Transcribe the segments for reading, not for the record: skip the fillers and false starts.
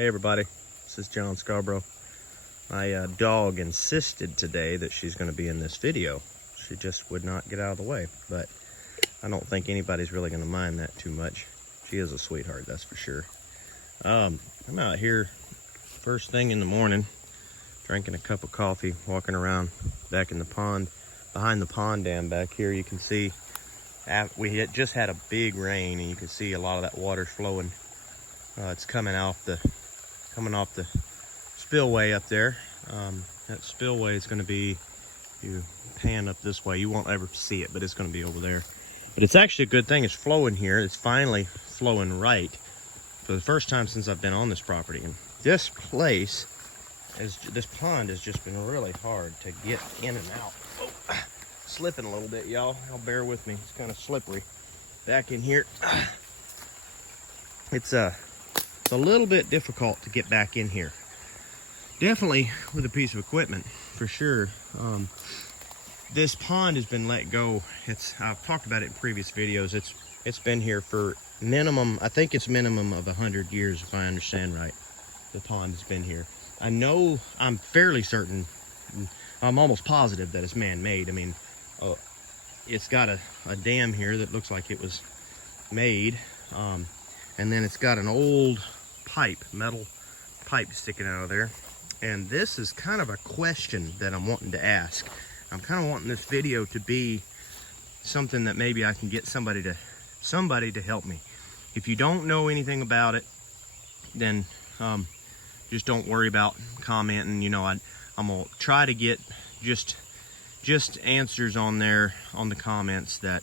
Hey everybody, this is John Scarborough. My dog insisted today that she's going to be in this video. She just would not get out of the way, but I don't think anybody's really going to mind that too much. She is a sweetheart, that's for sure. I'm out here first thing in the morning, drinking a cup of coffee, walking around back in the pond. Behind the pond dam back here, you can see we had just had a big rain, and you can see a lot of that water flowing. It's coming off the spillway up there. That spillway is going to be, if you pan up this way, you won't ever see it, but it's going to be over there. But it's actually a good thing it's flowing here. It's finally flowing right for the first time since I've been on this property. And this place, this pond has just been really hard to get in and out. Oh, slipping a little bit, y'all. Bear with me. It's kind of slippery back in here. It's a little bit difficult to get back in here. Definitely with a piece of equipment, for sure. This pond has been let go. I've talked about it in previous videos. It's been here for minimum, I think it's minimum of 100 years, if I understand right. The pond has been here. I'm fairly certain, I'm almost positive that it's man-made. I mean, it's got a dam here that looks like it was made. And then it's got an old metal pipe sticking out of there. And this is kind of a question that I'm wanting to ask. I'm kind of wanting this video to be something that maybe I can get somebody to help me. If you don't know anything about it, then just don't worry about commenting. You know, I'm gonna try to get just answers on there on the comments that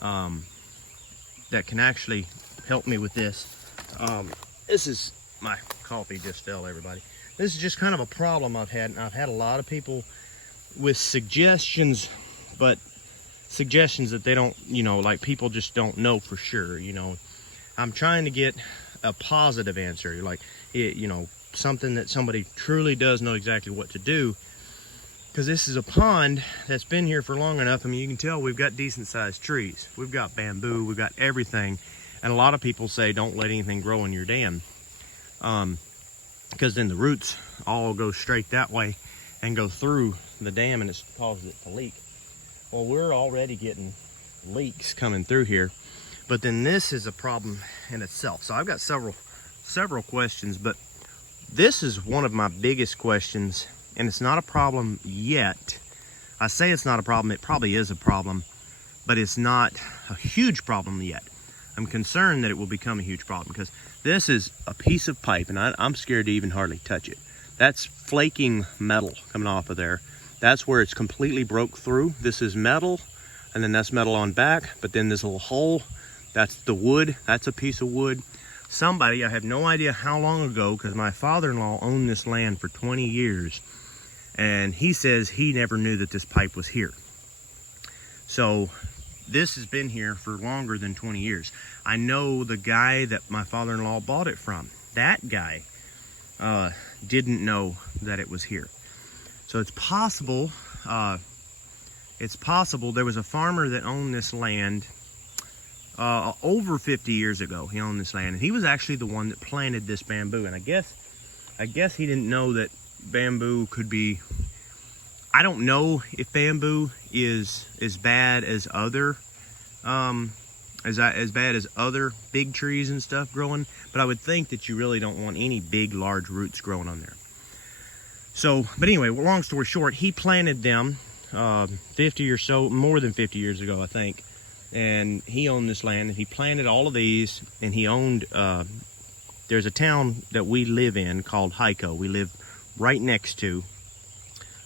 that can actually help me with this. This is my coffee just fell, everybody. This is just kind of a problem I've had, and I've had a lot of people with suggestions, but suggestions that they don't, you know, like people just don't know for sure. You know, I'm trying to get a positive answer, like, you know, something that somebody truly does know exactly what to do, because this is a pond that's been here for long enough. I mean, you can tell we've got decent sized trees, we've got bamboo, we've got everything. And a lot of people say don't let anything grow in your dam, because then the roots all go straight that way and go through the dam, and it causes it to leak. Well, we're already getting leaks coming through here, but then this is a problem in itself. So I've got several questions, but this is one of my biggest questions, and it's not a problem yet. I say it's not a problem, it probably is a problem, but it's not a huge problem yet. I'm concerned that it will become a huge problem, because this is a piece of pipe, and I'm scared to even hardly touch it. That's flaking metal coming off of there. That's where it's completely broke through. This is metal, and then that's metal on back, but then this little hole, that's the wood. That's a piece of wood. Somebody, I have no idea how long ago, because my father-in-law owned this land for 20 years, and he says he never knew that this pipe was here. So this has been here for longer than 20 years. I know the guy that my father-in-law bought it from. That guy didn't know that it was here. So it's possible there was a farmer that owned this land over 50 years ago. He owned this land, and he was actually the one that planted this bamboo. And I guess he didn't know that bamboo could be, I don't know if bamboo is as bad as other other big trees and stuff growing, but I would think that you really don't want any big large roots growing on there. So, but anyway, long story short, he planted them 50 or so, more than 50 years ago, I think, and he owned this land, and he planted all of these, and he owned there's a town that we live in called Hyco. We live right next to,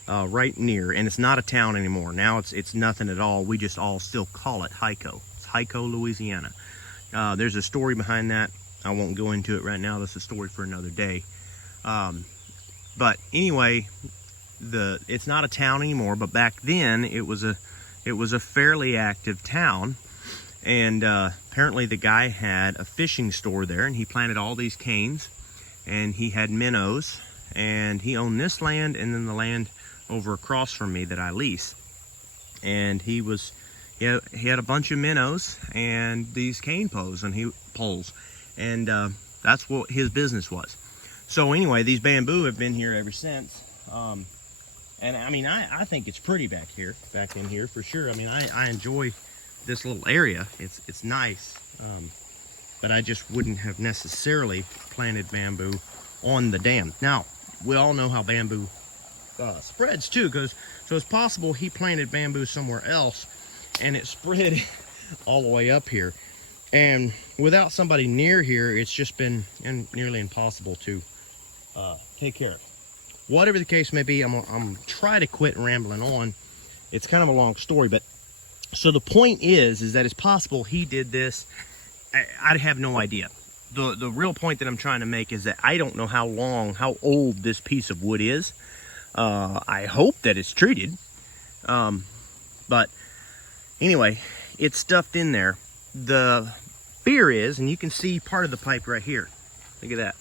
right near, and it's not a town anymore. Now it's nothing at all. We just all still call it Hyco. It's Hyco, Louisiana. There's a story behind that. I won't go into it right now. That's a story for another day. But anyway, it's not a town anymore, but back then it was a fairly active town. And apparently the guy had a fishing store there, and he planted all these canes, and he had minnows, and he owned this land and then the land over across from me that I lease. And he had a bunch of minnows and these cane poles, and that's what his business was. So anyway, these bamboo have been here ever since. And I mean, I think it's pretty back in here for sure. I mean, I enjoy this little area. It's nice. But I just wouldn't have necessarily planted bamboo on the dam. Now, we all know how bamboo spreads too, so it's possible he planted bamboo somewhere else and it spread all the way up here. And without somebody near here, it's just been nearly impossible to take care of. Whatever the case may be, I'm gonna try to quit rambling on. It's kind of a long story, but so the point is that it's possible he did this. I have no idea. The real point that I'm trying to make is that I don't know how old this piece of wood is. I hope that it's treated. But anyway, it's stuffed in there. The fear is, and you can see part of the pipe right here. Look at that.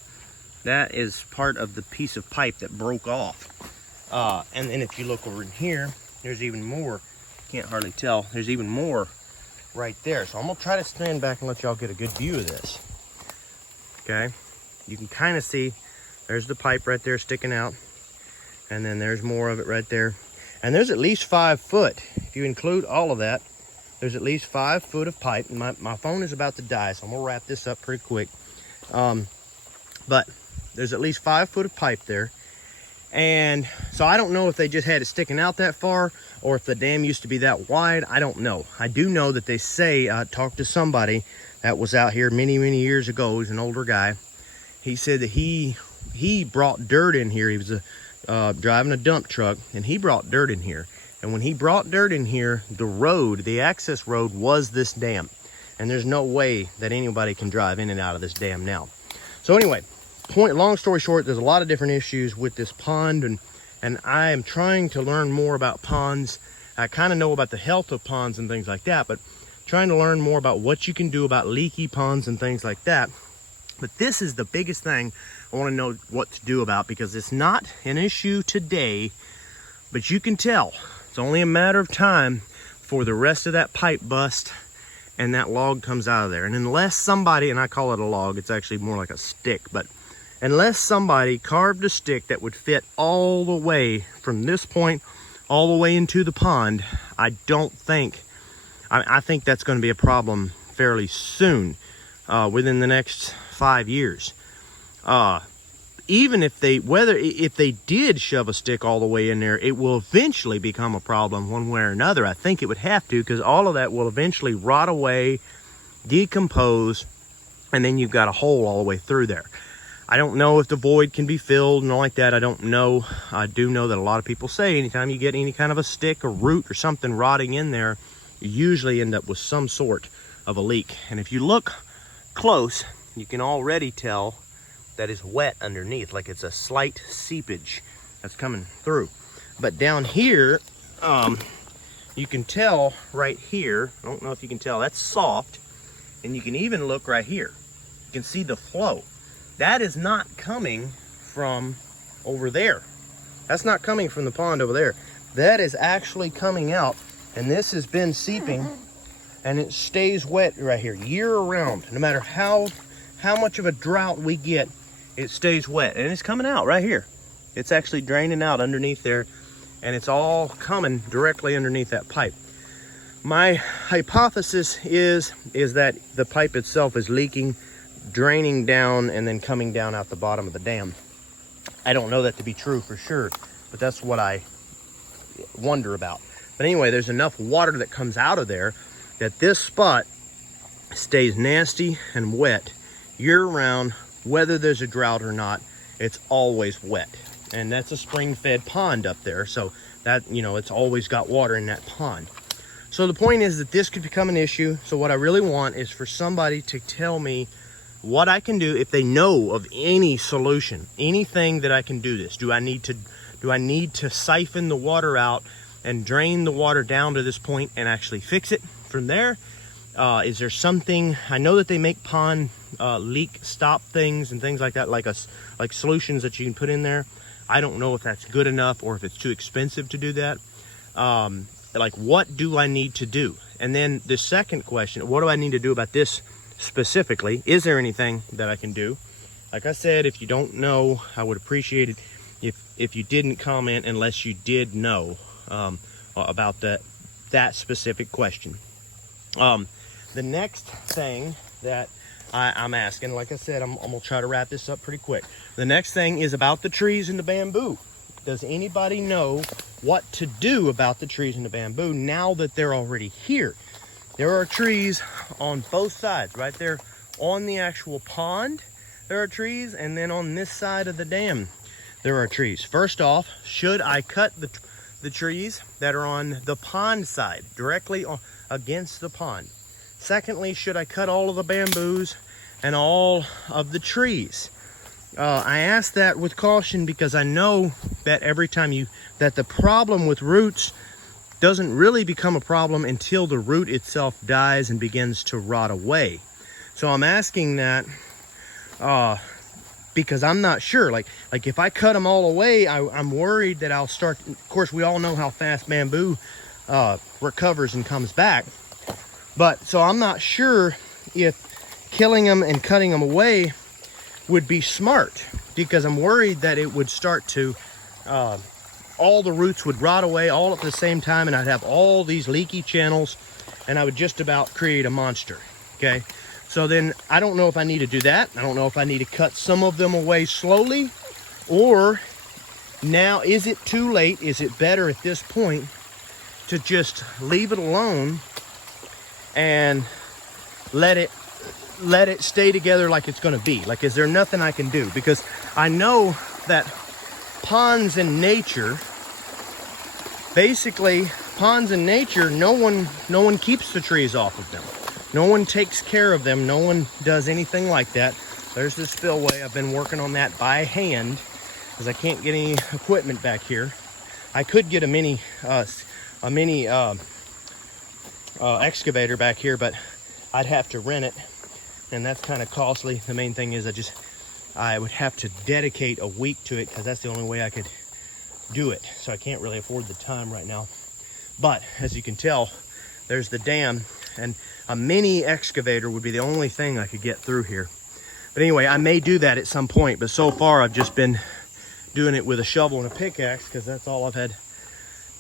That is part of the piece of pipe that broke off. And then if you look over in here, there's even more. Can't hardly tell. There's even more right there. So I'm gonna try to stand back and let y'all get a good view of this. Okay, you can kind of see there's the pipe right there sticking out, and then there's more of it right there, and there's at least 5 foot. If you include all of that, there's at least 5 foot of pipe. And my phone is about to die, so I'm gonna wrap this up pretty quick. But there's at least 5 foot of pipe there. And so I don't know if they just had it sticking out that far or if the dam used to be that wide. I don't know. I do know that they say, talked to somebody that was out here many years ago. He's an older guy. He said that he brought dirt in here. He was driving a dump truck, and he brought dirt in here. And when he brought dirt in here, the access road was this dam. And there's no way that anybody can drive in and out of this dam now. So anyway, long story short, there's a lot of different issues with this pond, and I am trying to learn more about ponds. I kind of know about the health of ponds and things like that, but trying to learn more about what you can do about leaky ponds and things like that. But this is the biggest thing I want to know what to do about, because it's not an issue today, but you can tell it's only a matter of time for the rest of that pipe bust and that log comes out of there. And unless somebody, and I call it a log, it's actually more like a stick, but unless somebody carved a stick that would fit all the way from this point all the way into the pond, I don't think, I think that's going to be a problem fairly soon, within the next 5 years. Even if they did shove a stick all the way in there, it will eventually become a problem one way or another. I think it would have to, because all of that will eventually rot away, decompose, and then you've got a hole all the way through there. I don't know if the void can be filled and all like that. I don't know. I do know that a lot of people say anytime you get any kind of a stick or root or something rotting in there, you usually end up with some sort of a leak. And if you look close, you can already tell that it's wet underneath, like it's a slight seepage that's coming through. But down here, you can tell right here, I don't know if you can tell, that's soft. And you can even look right here. You can see the flow. That is not coming from over there. That's not coming from the pond over there. That is actually coming out, and this has been seeping, and it stays wet right here year round. No matter how much of a drought we get, it stays wet, and it's coming out right here. It's actually draining out underneath there, and it's all coming directly underneath that pipe. My hypothesis is that the pipe itself is leaking, draining down, and then coming down out the bottom of the dam. I don't know that to be true for sure, but that's what I wonder about. But anyway, there's enough water that comes out of there that this spot stays nasty and wet year round, whether there's a drought or not. It's always wet, and that's a spring-fed pond up there, so that, you know, it's always got water in that pond. So the point is that this could become an issue. So what I really want is for somebody to tell me what I can do if they know of any solution, anything that I can do this. Do I need to siphon the water out and drain the water down to this point and actually fix it from there? Is there something, I know that they make pond leak stop things and things like that, like solutions that you can put in there. I don't know if that's good enough or if it's too expensive to do that. Like, what do I need to do? And then the second question, what do I need to do about this specifically? Is there anything that I can do? Like I said, if you don't know, I would appreciate it if you didn't comment unless you did know about that specific question. The next thing that I'm asking, like I said, I'm gonna try to wrap this up pretty quick. The next thing is about the trees and the bamboo. Does anybody know what to do about the trees and the bamboo now that they're already here? There are trees on both sides, right there on the actual pond. There are trees, and then on this side of the dam, there are trees. First off, should I cut the trees that are on the pond side, directly against the pond? Secondly, should I cut all of the bamboos and all of the trees? I ask that with caution because I know that every time that the problem with roots doesn't really become a problem until the root itself dies and begins to rot away. So I'm asking that because I'm not sure. Like if I cut them all away, I'm worried that I'll start. Of course, we all know how fast bamboo recovers and comes back. But so I'm not sure if killing them and cutting them away would be smart, because I'm worried that it would start to, all the roots would rot away all at the same time, and I'd have all these leaky channels, and I would just about create a monster, okay? So then I don't know if I need to do that. I don't know if I need to cut some of them away slowly, or now, is it too late? Is it better at this point to just leave it alone and let it stay together like it's going to be? Like, is there nothing I can do? Because I know that ponds in nature, basically ponds in nature, no one keeps the trees off of them. No one takes care of them. No one does anything like that. There's the spillway. I've been working on that by hand because I can't get any equipment back here. I could get a mini excavator back here, but I'd have to rent it, and that's kind of costly. The main thing is I would have to dedicate a week to it, because that's the only way I could do it. So I can't really afford the time right now. But as you can tell, there's the dam, and a mini excavator would be the only thing I could get through here. But anyway, I may do that at some point, but so far I've just been doing it with a shovel and a pickaxe, because that's all I've had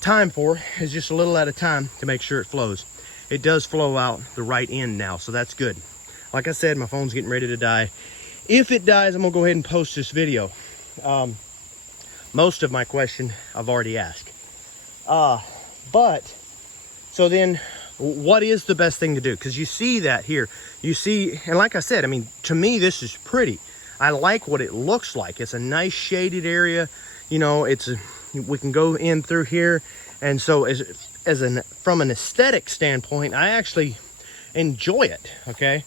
time for, is just a little at a time to make sure it flows. It does flow out the right end now, so that's good. Like I said, my phone's getting ready to die. If it dies, I'm gonna go ahead and post this video. Most of my question I've already asked. But, so then, what is the best thing to do? Because you see that here. You see, and like I said, I mean, to me, this is pretty. I like what it looks like. It's a nice shaded area. You know, we can go in through here. And so from an aesthetic standpoint, I actually enjoy it, okay?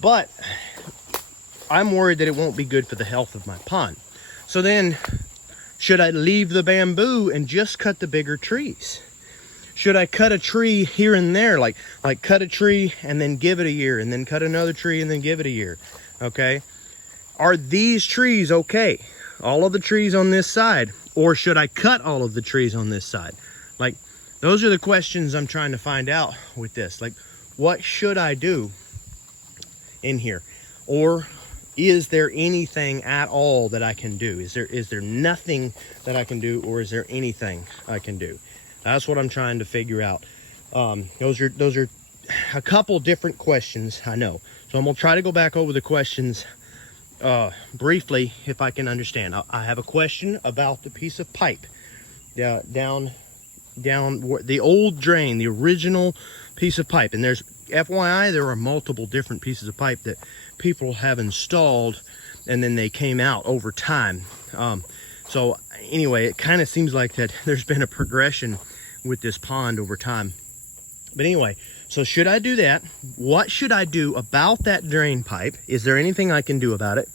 But I'm worried that it won't be good for the health of my pond. So then, should I leave the bamboo and just cut the bigger trees? Should I cut a tree here and there, like cut a tree and then give it a year, and then cut another tree and then give it a year, okay? Are these trees okay? All of the trees on this side, or should I cut all of the trees on this side? Like, those are the questions I'm trying to find out with this. Like, what should I do in here? Or is there anything at all that I can do? Is there nothing that I can do, or is there anything I can do? That's what I'm trying to figure out. Those are a couple different questions, I know. So I'm gonna try to go back over the questions briefly, if I can understand. I have a question about the piece of pipe down the old drain, the original piece of pipe. And there's, FYI, there are multiple different pieces of pipe that people have installed, and then they came out over time. So anyway, it kind of seems like that there's been a progression with this pond over time. But anyway, so should I do that? What should I do about that drain pipe? Is there anything I can do about it?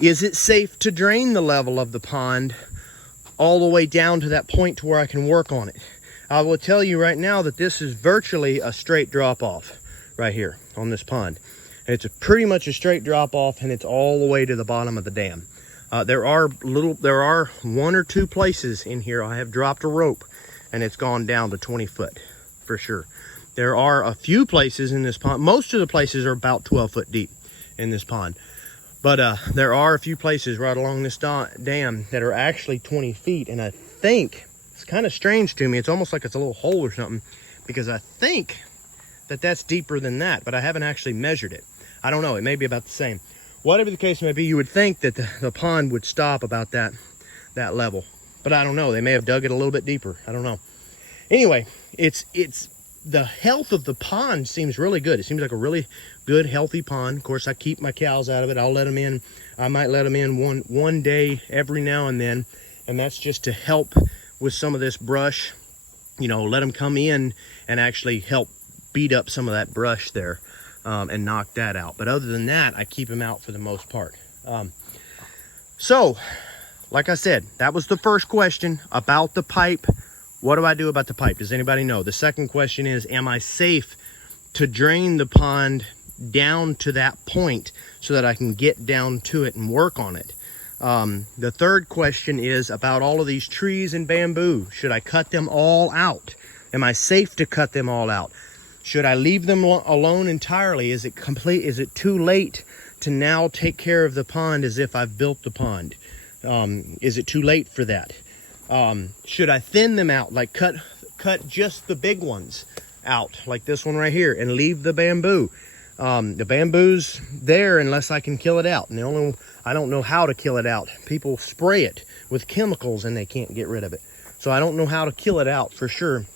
Is it safe to drain the level of the pond all the way down to that point to where I can work on it? I will tell you right now that this is virtually a straight drop off right here on this pond. It's pretty much a straight drop off, and it's all the way to the bottom of the dam. There are one or two places in here I have dropped a rope and it's gone down to 20 foot for sure. There are a few places in this pond. Most of the places are about 12 foot deep in this pond. But there are a few places right along this dam that are actually 20 feet. And I think, it's kind of strange to me, it's almost like it's a little hole or something, because I think that that's deeper than that, but I haven't actually measured it. I don't know, it may be about the same. Whatever the case may be, you would think that the pond would stop about that level. But I don't know, they may have dug it a little bit deeper. I don't know. Anyway, it's the health of the pond seems really good. It seems like a really good, healthy pond. Of course, I keep my cows out of it. I'll let them in. I might let them in one day every now and then, and that's just to help with some of this brush. You know, let them come in and actually help beat up some of that brush there and knock that out. But other than that, I keep them out for the most part. So, like I said, that was the first question about the pipe. What do I do about the pipe? Does anybody know? The second question is, am I safe to drain the pond down to that point so that I can get down to it and work on it? The third question is about all of these trees and bamboo. Should I cut them all out? Am I safe to cut them all out? Should I leave them alone entirely? Is it complete? Is it too late to now take care of the pond as if I've built the pond? Is it too late for that? Should I thin them out, like cut just the big ones out, like this one right here, and leave the bamboo? The bamboo's there unless I can kill it out, and I don't know how to kill it out. People spray it with chemicals and they can't get rid of it. So I don't know how to kill it out for sure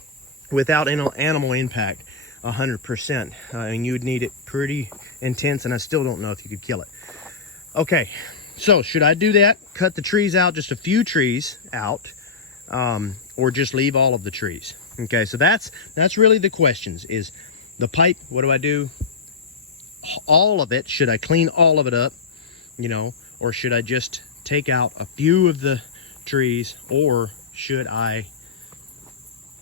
without animal impact 100%. I mean, you would need it pretty intense, and I still don't know if you could kill it. Okay, so should I do that? Cut the trees out, just a few trees out, or just leave all of the trees? Okay, so that's really the questions. Is the pipe, what do I do? All of it, should I clean all of it up, you know, or should I just take out a few of the trees, or should I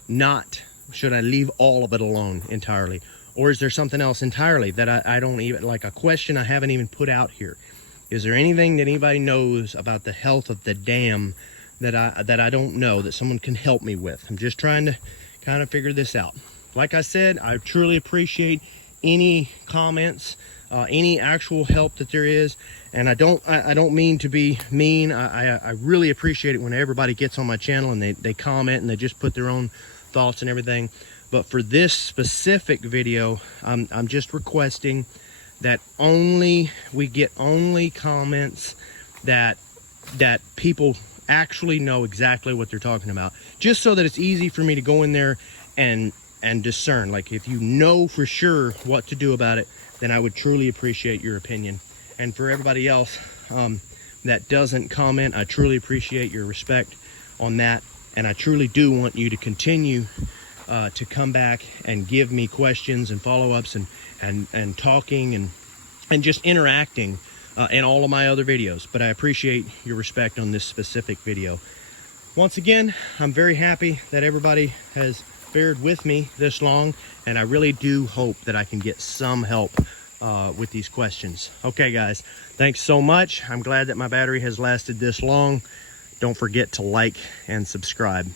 not? Should I leave all of it alone entirely? Or is there something else entirely that I don't even, like a question I haven't even put out here? Is there anything that anybody knows about the health of the dam that I don't know, that someone can help me with? I'm just trying to kind of figure this out. Like I said, I truly appreciate any comments, any actual help that there is. And I don't mean to be mean. I really appreciate it when everybody gets on my channel and they comment and they just put their own thoughts and everything. But for this specific video, I'm just requesting that we get only comments that people actually know exactly what they're talking about, just so that it's easy for me to go in there and discern. Like, if you know for sure what to do about it, then I would truly appreciate your opinion. And for everybody else that doesn't comment, I truly appreciate your respect on that. And I truly do want you to continue to come back and give me questions and follow-ups and talking and just interacting in all of my other videos. But I appreciate your respect on this specific video. Once again, I'm very happy that everybody has bared with me this long, and I really do hope that I can get some help with these questions. Okay, guys, thanks so much. I'm glad that my battery has lasted this long. Don't forget to like and subscribe.